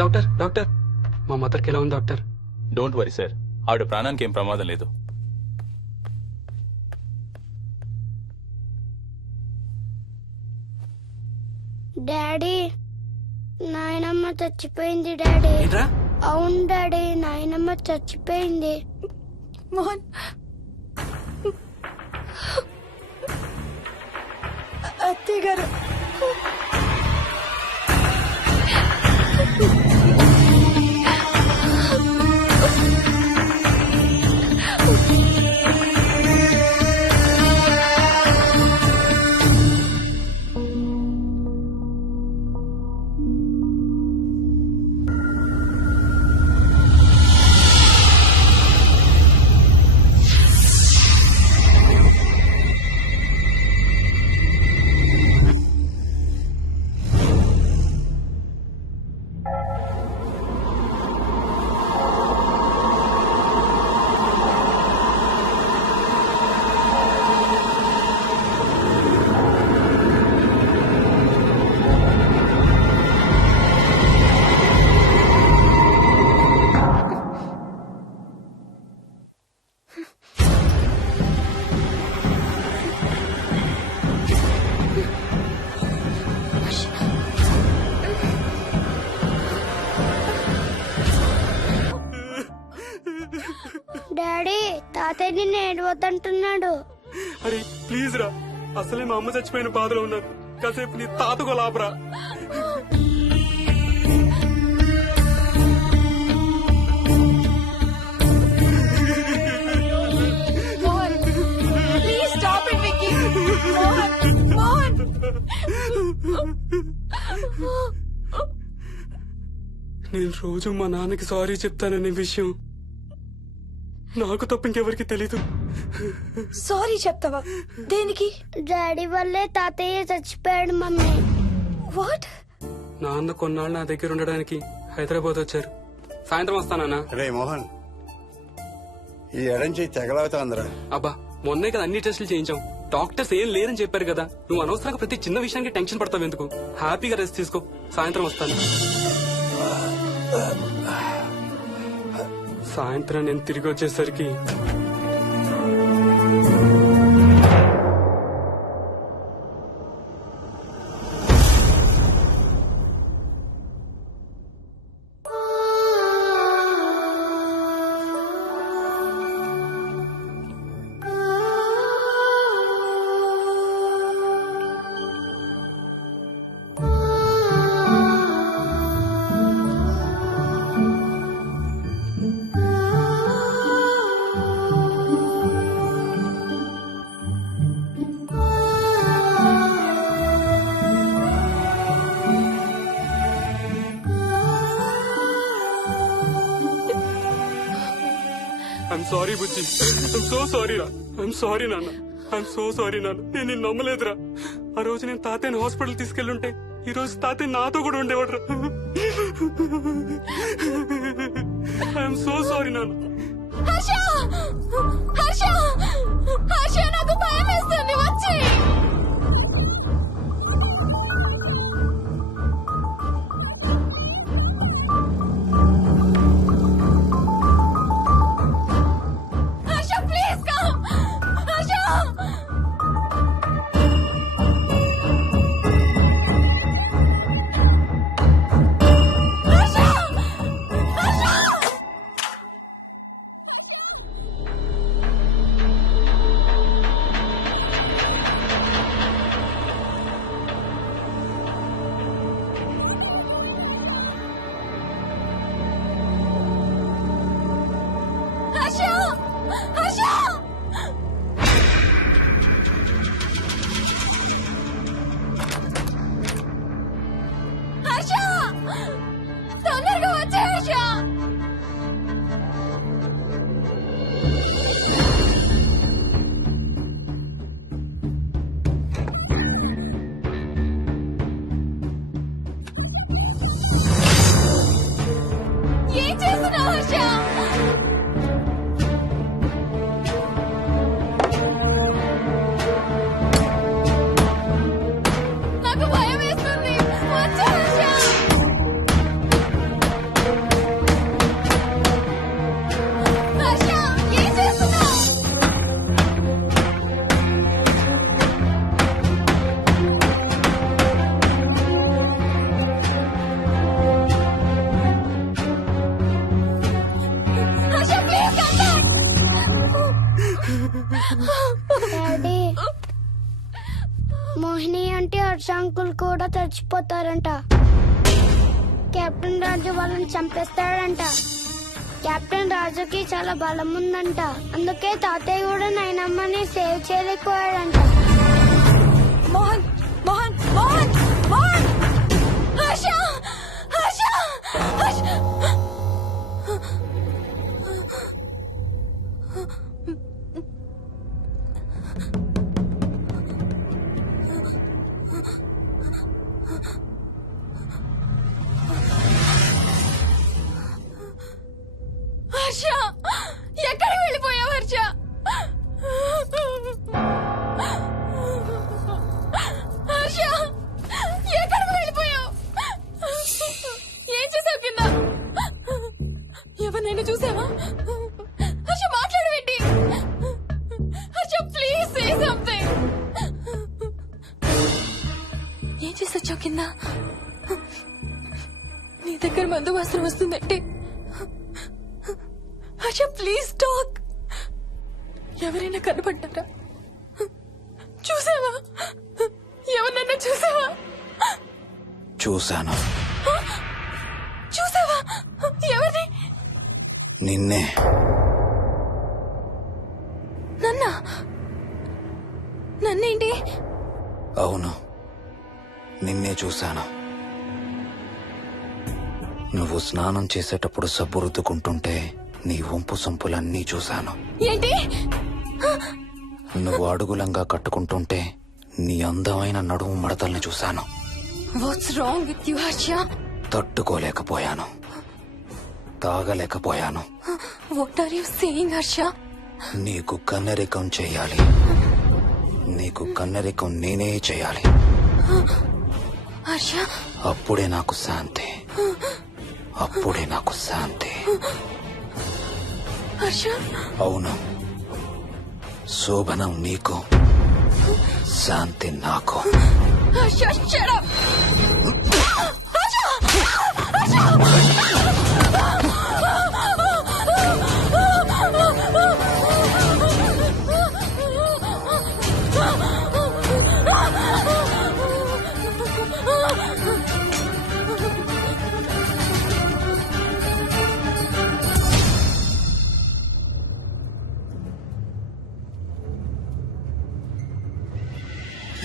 Doctor doctor మా మదర్కి ఎలా ఉంది డాక్టర్? డోంట్ వరీ సార్, ఆవిడ ప్రాణానికి ఏం ప్రమాదం లేదు. డాడీ, నాయనమ్మ చచ్చిపోయింది డాడీ. ఏంట్రా? అవును డాడీ, నాయనమ్మ చచ్చిపోయింది. మోహన్, అత్తయ్య గారు. డాడీ, తాతయ్య నిన్ను ఏడవద్దంటున్నాడు. అరే ప్లీజ్ రా, అసలే మా అమ్మ చచ్చిపోయిన బాధలో ఉన్నారు. కాసేపు నీ తాతకు లాభరా. Mohan, please stop it Vicky. Mohan, Mohan. నేను రోజు మా నాన్నకి సారీ చెప్తాననే విషయం నాకు తప్ప ఇంకెవరికి తెలీదు. సారీ చెప్తావా? దేనికి? డాడీ వల్లే తాతయ్య చచ్చిపోయాడు మమ్మీ. వాట్? నాన్న కొన్నాళ్ళు నా దగ్గర ఉండడానికి హైదరాబాద్ వచ్చారు. సాయంత్రం వస్తానా? రే మోహన్, ఈ ఎడంచి తెగలవుతోందిరా. అబ్బా, మొన్నే కదా అన్ని టెస్టులు చేయించాం. డాక్టర్స్ ఏం లేరని చెప్పారు కదా. నువ్వు అనవసరంగా ప్రతి చిన్న విషయానికి టెన్షన్ పడతావు ఎందుకు? హ్యాపీగా రెస్ట్ తీసుకో. సాయంత్రం వస్తాను. సాయంత్రం నేను తిరిగి వచ్చేసరికి I'm sorry Bujji. I'm so sorry రా. ఐఎమ్ సారీ నాన్న. ఐఎమ్ సో సారీ నాన్న. నేను నిన్ను నమ్మలేదురా. ఆ రోజు నేను తాతయ్యని హాస్పిటల్ తీసుకెళ్లుంటే ఈ రోజు తాతయ్య నాతో కూడా ఉండేవాడు రా. ఐఎమ్ సో సారీ నాన్న. హర్ష! హర్ష! హర్ష, నాకు భయం వేస్తుంది. వచ్చి Harsha, please come. Harsha! Uncle కూడా చచ్చిపోతారంట. కెప్టెన్ రాజు వాళ్ళని చంపేస్తాడంట. కెప్టెన్ రాజుకి చాలా బలం ఉందంట. అందుకే తాతయ్య కూడా నాయనమ్మని సేవ్ చేయలేకపోయాడంట. మోహన్ మోహన్ మోహన్ మోహన్ హర్ష హర్ష హర్ష హర్ష ఎక్కడికి వెళ్ళిపోయావు హర్ష? హర్ష ఎక్కడికి వెళ్ళిపోయావు? ఏం చేసావు కింద? ఎవరినైనా చూసావా? హర్ష మాట్లాడవేంటి? Harsha please say something. ఏం చేసొచ్చావు కింద? నీ దగ్గర మందు వాసన వస్తుందంటే హర్ష ప్లీజ్ టాక్. ఎవరైనా కనపడ్డారా? చూసావా? ఎవరినైనా చూసావా? చూశాను. చూసావా? ఎవరిని? నిన్నే. నన్నేంటి? అవును, నిన్నే చూశాను. నువ్వు స్నానం చేసేటప్పుడు సబ్బు రుద్దుకుంటుంటే నీ వంపు సొంపులన్నీ చూశాను. ఏంటి? నువ్వు అడుగులంగా కట్టుకుంటుంటే నీ అందమైన నడుము మడతల్ని చూశాను. What's wrong with you Harsha? తట్టుకోలేకపోయాను, తాగలేకపోయాను. What are you saying Harsha? నీకు కన్నరికం చేయాలి. నీకు కన్నరికం నేనే చేయాలి. హర్ష అప్పుడే నాకు శాంతి. అప్పుడే నాకు శాంతి. హర్ష అవును, శోభనం నీకు, శాంతి నాకు. Harsha shut up.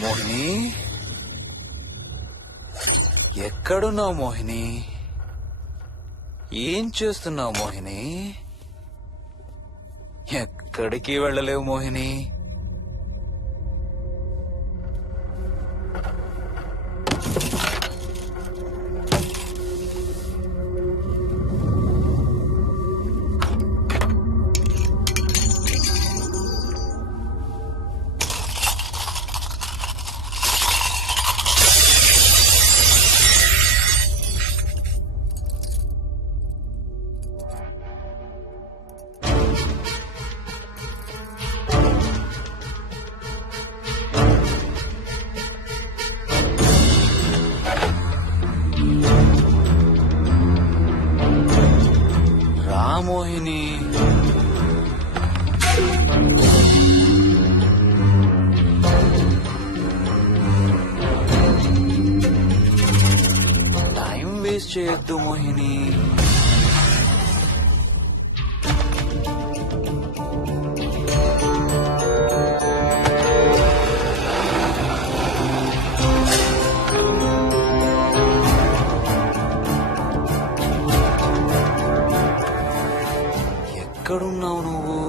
మోహిని, ఎక్కడున్నావు మోహిని? ఏం చేస్తున్నావు మోహిని? ఎక్కడికి వెళ్ళలేవు మోహిని. మోహిని, టైం వేస్ట్ చేయొద్దు మోహిని. ఎక్కడున్నావు నువ్వు?